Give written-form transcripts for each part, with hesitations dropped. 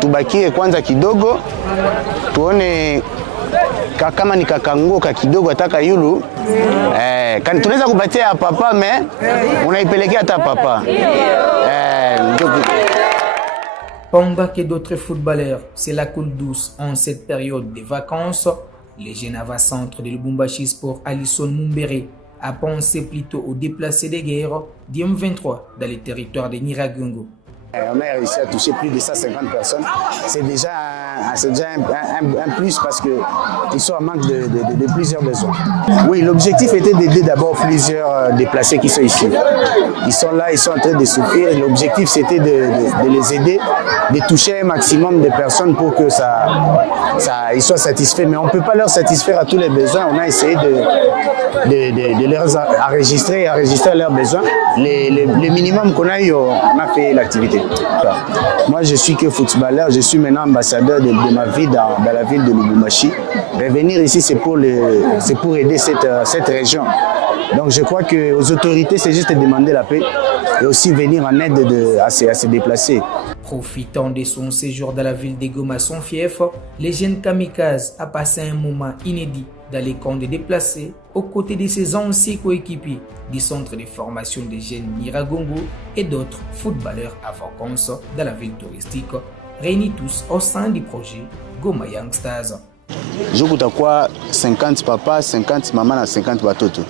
tubakie kwanza kidogo tuone kama ni kakanguo ka kidogo ataka yulu tunaweza kupatia papa me unaipelekea hata papa Pendant que d'autres footballeurs c'est la coule douce en cette période de vacances, les jeunes avant-centre de Lubumbashi Sport Alisson Mumbere a pensé plutôt aux déplacés de guerre du M23 dans le territoire de Nyiragongo. On a réussi à toucher plus de 150 personnes. C'est déjà un plus parce qu'ils sont en manque de plusieurs besoins. Oui, l'objectif était d'aider d'abord plusieurs déplacés qui sont ici. Ils sont là, ils sont en train de souffrir. L'objectif c'était de les aider, de toucher un maximum de personnes pour que ils soient satisfaits. Mais on ne peut pas leur satisfaire à tous les besoins. On a essayé de les enregistrer leurs besoins. Les minimums qu'on a eu, on a fait l'activité. Moi, je suis que footballeur, je suis maintenant ambassadeur de ma vie dans la ville de Lubumbashi. Revenir ici, c'est pour aider cette région. Donc, je crois qu'aux autorités, c'est juste demander la paix et aussi venir en aide à se déplacer. Profitant de son séjour dans la ville de Goma, son fief, le jeune kamikaze a passé un moment inédit dans les camps de déplacés aux côtés de ses anciens coéquipiers du centre de formation des jeunes Nyiragongo et d'autres footballeurs à vacances dans la ville touristique, réunis tous au sein du projet Goma Young Stars. Je kutakuwa 50 papa, 50 maman na 50 batoto.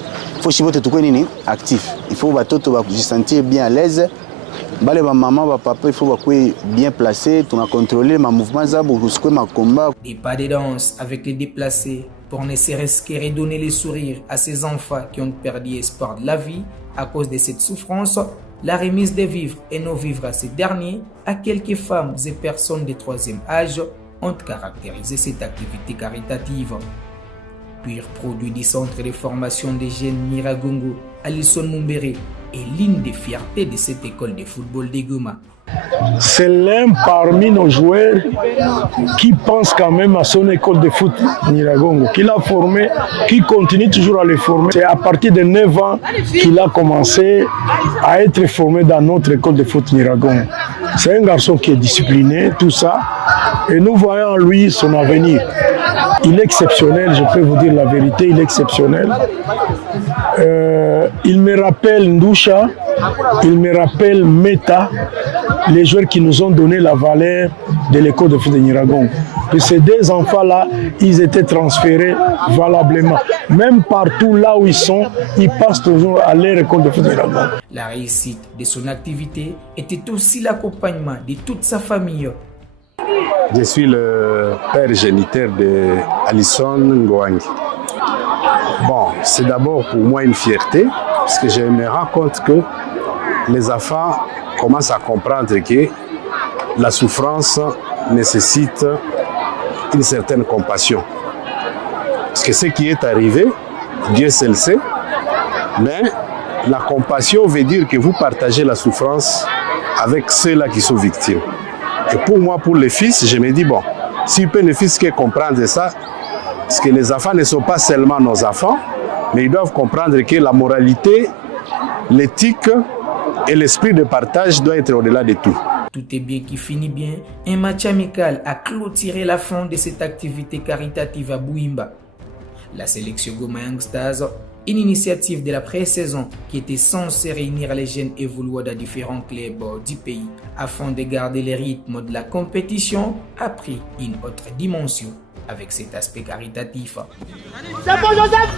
Faut chibote tukwe nini actif. Il faut batoto ba se sentir bien à l'aise. Bale ba maman ba papa il faut ba bien placé, tu as contrôlé ma mouvement za pour que ma combat. Des pas de danse avec les déplacés pour ne serait-ce que redonner les sourires à ces enfants qui ont perdu espoir de la vie à cause de cette souffrance, la remise des vivres et nos vivres à ces derniers, à quelques femmes et personnes de troisième âge ont caractérisé cette activité caritative. Pur produit du centre de formation des jeunes Nyiragongo, Alisson Mumbere est l'une des fiertés de cette école de football de Goma. C'est l'un parmi nos joueurs qui pense quand même à son école de foot Nyiragongo, qu'il a formé, qui continue toujours à le former. C'est à partir de 9 ans qu'il a commencé à être formé dans notre école de foot Nyiragongo. C'est un garçon qui est discipliné, tout ça, et nous voyons en lui son avenir. Il est exceptionnel, je peux vous dire la vérité, il est exceptionnel. Il me rappelle Ndoucha, il me rappelle Meta, les joueurs qui nous ont donné la valeur de l'école de foot de Nyiragongo. Et ces deux enfants-là, ils étaient transférés valablement. Même partout là où ils sont, ils passent toujours à leur école de foot de Nyiragongo. La réussite de son activité était aussi l'accompagnement de toute sa famille. Je suis le père géniteur de Alisson Ngwangi. Bon, c'est d'abord pour moi une fierté, parce que je me rends compte que les enfants commencent à comprendre que la souffrance nécessite une certaine compassion. Parce que ce qui est arrivé, Dieu seul le sait, mais la compassion veut dire que vous partagez la souffrance avec ceux-là qui sont victimes. Et pour moi, pour les fils, je me dis, bon, si peut les fils qui comprennent ça, parce que les enfants ne sont pas seulement nos enfants, mais ils doivent comprendre que la moralité, l'éthique et l'esprit de partage doivent être au-delà de tout. Tout est bien qui finit bien. Un match amical a clôturé la fin de cette activité caritative à Bouimba. La sélection Goma Young Stars, une initiative de la pré-saison qui était censée réunir les jeunes évoluant dans différents clubs du pays afin de garder les rythmes de la compétition, a pris une autre dimension avec cet aspect caritatif. C'est bon, Joseph!